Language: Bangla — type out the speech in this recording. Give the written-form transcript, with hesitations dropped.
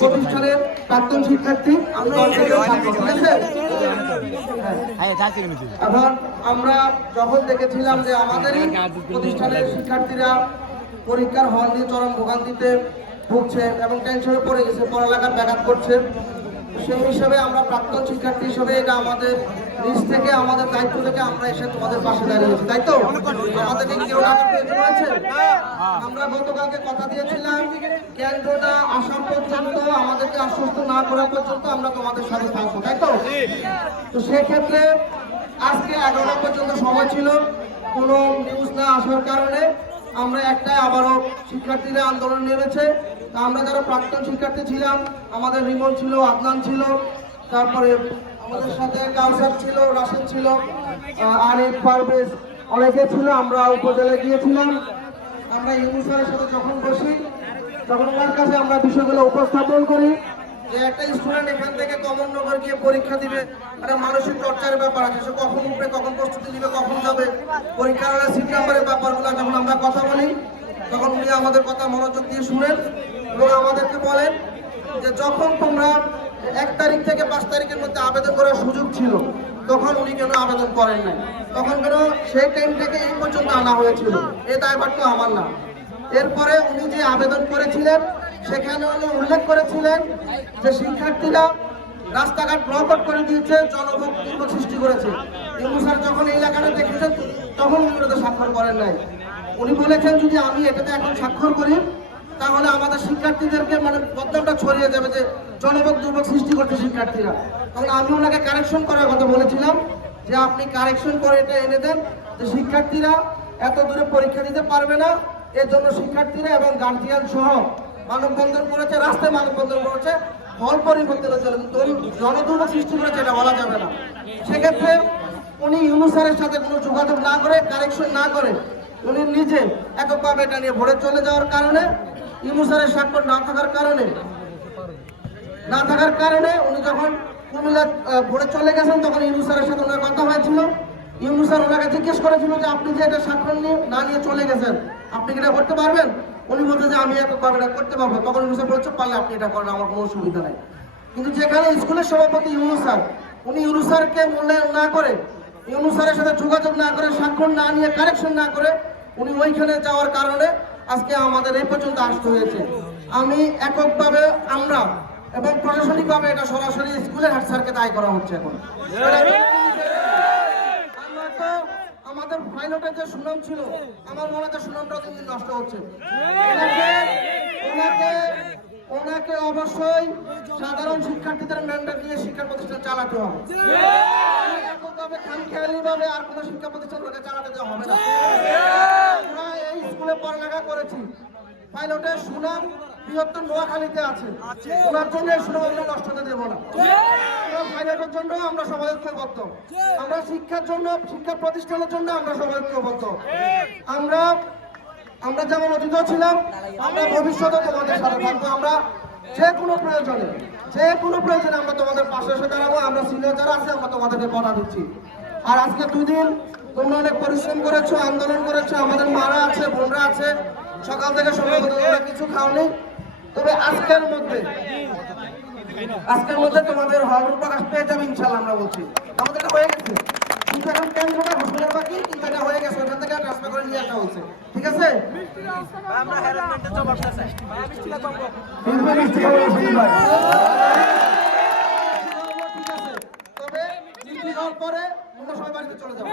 প্রতিষ্ঠানের প্রাক্তন শিক্ষার্থী। এখন আমরা যখন দেখেছিলাম যে আমাদেরই প্রতিষ্ঠানের শিক্ষার্থীরা পরীক্ষার হল নিয়ে চরম ভোগান্তিতে ভুগছে এবং টেনশনে পড়ে গেছে, পড়ালেখার ব্যাঘাত করছে, সেই হিসাবে আমরা প্রাক্তন শিক্ষার্থী হিসেবে এটা আমাদের নিজ থেকে আমাদের দায়িত্ব থেকে আমরা এসে তোমাদের পাশে দাঁড়িয়েছি, তাই তো? আমাদেরকে কেউ নাটক হয়েছে। আমরা গতকালকে কথা দিয়েছিলাম কেন্দ্রটা আসাম পর্যন্ত আমাদেরকে আশ্বস্ত না করা পর্যন্ত আমরা তোমাদের সাথে থাকবো, তাই তো? তো সেক্ষেত্রে আজকে 11টা পর্যন্ত সময় ছিল, কোনো নিউজ না আসার কারণে আমরা একটাই আবারও শিক্ষার্থীরা আন্দোলন নেমেছে। আমরা যারা প্রাক্তন শিক্ষার্থী ছিলাম, আমাদের রিমন ছিল, আদনান ছিল, তারপরে আমাদের সাথে কাউসার ছিল, রাশেদ ছিল, আরিফ, পারভেজ, অনেকে ছিল। আমরা উপজেলায় গিয়েছিলাম। আমরা ইউনূস স্যারের সাথে যখন বসি তখন ওনার কাছে আমরা বিষয়গুলো উপস্থাপন করি যে একটা স্টুডেন্ট এখান থেকে কমলনগর গিয়ে পরীক্ষা দিবে, একটা মানসিক চর্চার ব্যাপার আছে, সে কখন উঠবে, কখন প্রস্তুতি নিবে, কখন যাবে, পরীক্ষার হলে সিট নাম্বারের ব্যাপারগুলো যখন আমরা কথা বলি তখন উনি আমাদের কথা মনোযোগ দিয়ে শুনেন এবং আমাদেরকে বলেন যে যখন তোমরা 1 তারিখ থেকে 5 তারিখের মধ্যে আবেদন করার সুযোগ ছিল তখন উনি কেন আবেদন করেন নাই, তখন কেন সেই টাইম থেকে এই পর্যন্ত আনা হয়েছিল, এই দায়ভার তো আমার না। এরপরে উনি যে আবেদন করেছিলেন সেখানে উনি উল্লেখ করেছিলেন যে শিক্ষার্থীরা রাস্তাঘাট ব্লক করে দিয়েছে, জনভোগ সৃষ্টি করেছে। ইউনূস স্যার যখন এই এলাকাটা দেখেছেন তখন উনি ওটাতে স্বাক্ষর করেন নাই। উনি বলেছেন যদি আমি এটাতে এখন স্বাক্ষর করি তাহলে আমাদের শিক্ষার্থীদেরকে মানে বদনামটা ছড়িয়ে যাবে যে জনভোগ দুর্ভোগ সৃষ্টি করছে শিক্ষার্থীরা। তখন আমি ওনাকে কারেকশন করার কথা বলেছিলাম যে আপনি কারেকশন করে এটা এনে দেন যে শিক্ষার্থীরা এত দূরে পরীক্ষা দিতে পারবে না, এর জন্য শিক্ষার্থীরা এবং গার্জিয়ান সহ মানববন্ধন করেছে, রাস্তায় মানববন্ধন করেছে, হল পরিবর্তনের জন্য জনদুর্ভোগ সৃষ্টি করেছে, এটা বলা যাবে না। সেক্ষেত্রে উনি ইউনূস স্যারের সাথে কোনো যোগাযোগ না করে, কারেকশন না করে উনি নিজে এককভাবে এটা নিয়ে ভোরে চলে যাওয়ার কারণে, ইউনূস স্যারের স্বাক্ষর না থাকার কারণে উনি যখন কুমিল্লা ভোরে চলে গেছেন তখন ইউনূস স্যারের সাথে ওনার কথা হয়েছিল। ইউনূস স্যার ওনাকে জিজ্ঞেস করেছিল যে আপনি যে এটা স্বাক্ষর না নিয়ে চলে গেছেন আপনি কি এটা করতে পারবেন? উনি বলতে যে আমি এককভাবে এটা করতে পারবো। তখন ইউনূস স্যার বলছে পারলে আপনি এটা করেন, আমার কোনো অসুবিধা নাই। কিন্তু যেখানে স্কুলের সভাপতি ইউনূস স্যার, উনি ইউনূস স্যারকে মূল্যায়ন না করে, ইউনূস স্যারের সাথে যোগাযোগ না করে, স্বাক্ষর না নিয়ে, কারেকশন না করে উনি ওইখানে যাওয়ার কারণে আজকে আমাদের এই পর্যন্ত আসতে হয়েছে। আমি এককভাবে আমরা এবং প্রশাসনিকভাবে এটা সরাসরি স্কুলের হেড স্যারকে দায়ী করা হচ্ছে। এখন আমরা তো আমাদের পাইলটের যে সুনাম ছিল, আমার মনে হয় সুনামটাও দিন দিন নষ্ট হচ্ছে। ওনাকে অবশ্যই সাধারণ শিক্ষার্থীদের ম্যান্ডেট দিয়ে শিক্ষা প্রতিষ্ঠান চালাতে হবে। এককভাবে খামখেয়ালিভাবে আর কোনো শিক্ষা প্রতিষ্ঠান চালাতে দেওয়া হবে না। আমরা এই স্কুলে পড়ালেখা করেছি, পাইলটের সুনাম বৃহত্তর নোয়াখালীতে আছে, ওনার জন্য এই সুনাম আমরা নষ্ট হতে দেবো না। পাইলটের জন্য আমরা সবাই ঐক্যবদ্ধ, আমরা শিক্ষার জন্য, শিক্ষা প্রতিষ্ঠানের জন্য আমরা সবাই ঐক্যবদ্ধ। আমরা যেমন অতীত ছিলাম, আমরা ভবিষ্যতে তোমাদের সাথে থাকবো। আমরা যে কোনো প্রয়োজনে আমরা তোমাদের পাশে এসে দাঁড়াবো। আমরা সিনিয়র যারা আছে আমরা তোমাদেরকে কথা দিচ্ছি। আর আজকে 2 দিন তোমরা অনেক পরিশ্রম করেছো, আন্দোলন করেছো, আমাদের মারা আছে, বোনরা আছে, সকাল থেকে সম্ভবত তোমরা কিছু খাওনি। তবে আজকের মধ্যে তোমাদের হল প্রকাশ পেয়ে যাবে ইনশাল্লাহ। আমরা বলছি আমাদের হয়ে গেছে, কিন্তু এখন কেন্দ্রটা ঘোষণার বাকি, কিন্তু এটা হয়ে গেছে, ওখান থেকে ট্রান্সফার করে নিয়ে আসা হচ্ছে। ঠিক আছে, তবে পরে অন্য সবাই বাড়িতে চলে যাবো।